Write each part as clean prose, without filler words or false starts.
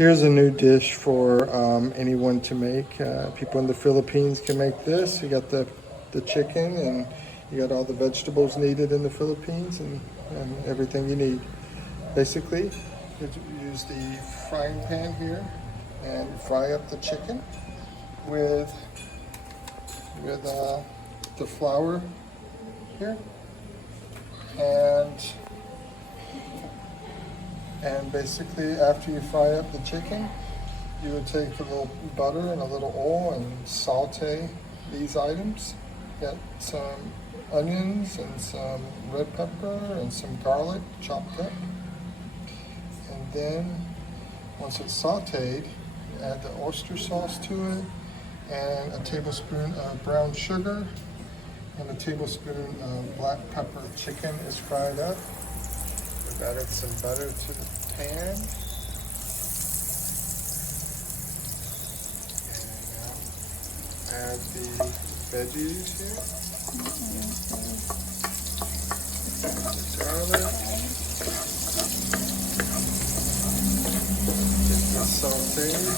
Here's a new dish for anyone to make. People in the Philippines can make this. You got the chicken and you got all the vegetables needed in the Philippines and everything you need. Basically, you use the frying pan here and fry up the chicken with the flour here and basically after you fry up the chicken, you would take a little butter and a little oil and saute these items. Get some onions and some red pepper and some garlic chopped up. And then once it's sauteed, you add the oyster sauce to it and a tablespoon of brown sugar and a tablespoon of black pepper. Chicken is fried up. We've added some butter to the pan. Add the veggies here. The garlic. Get this sauteed.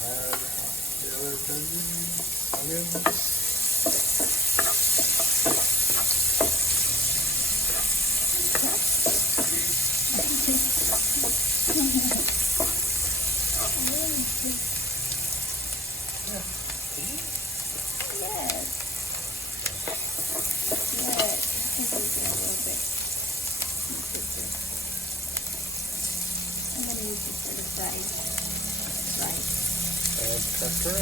Add the other veggies, onions. Add pepper.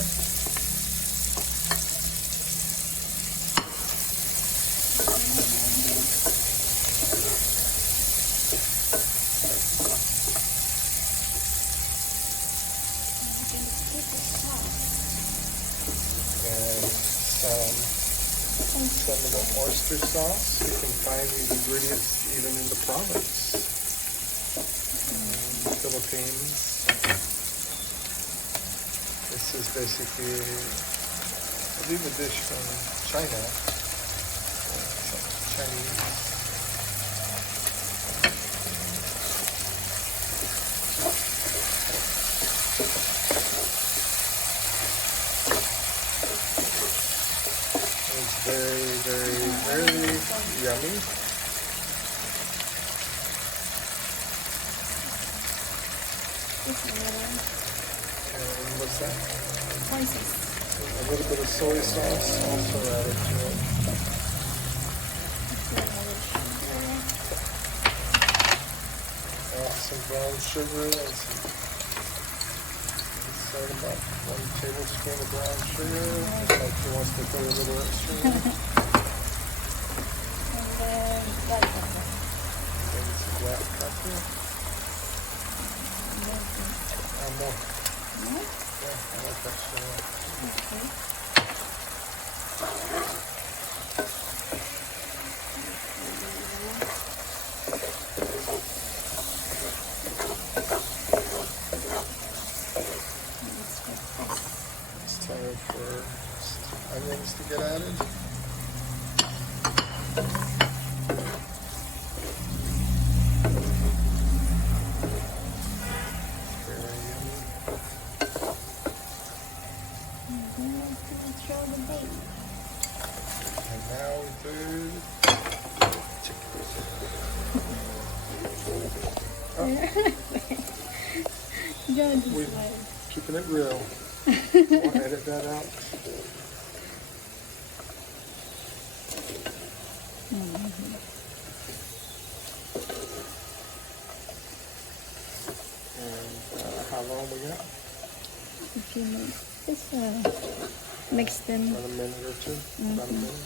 And some of the oyster sauce. You can find these ingredients even in the province, Philippines. This is basically, I believe, a dish from China, Chinese. It's very, very, very yummy. And what's that? A little bit of soy sauce also added to it. Some brown sugar and about 1 tablespoon of brown sugar. Like he wants to put a little extra. And some black pepper. More. Yeah, I like that sugar. It's time for onions to get added. And now we do chicken. We're keeping it real. We'll edit that out. And how long we got? A few minutes. Just mix them. About a minute or two. About a minute.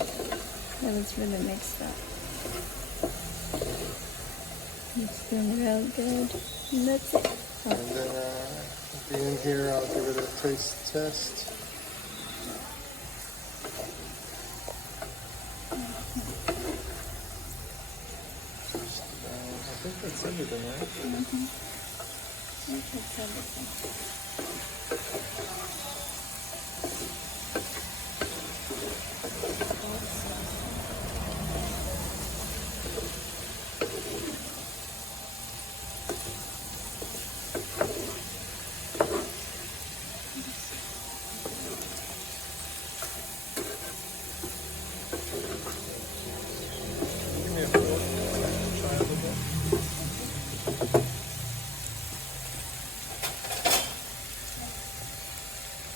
That was really mixed up. It's doing real good. And that's it. And then Being here, I'll give it a taste test. I think that's everything, right? That's everything. Give me a fork. Try a little bit.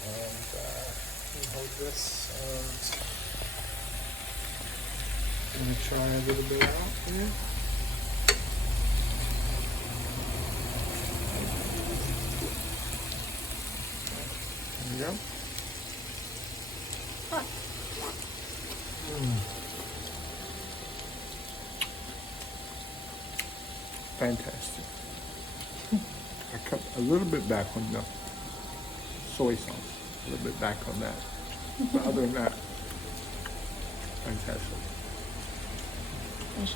And you hold this and I'm gonna try a little bit out here. There you go. Fantastic. I cut a little bit back on the soy sauce, a little bit back on that. But other than that, fantastic.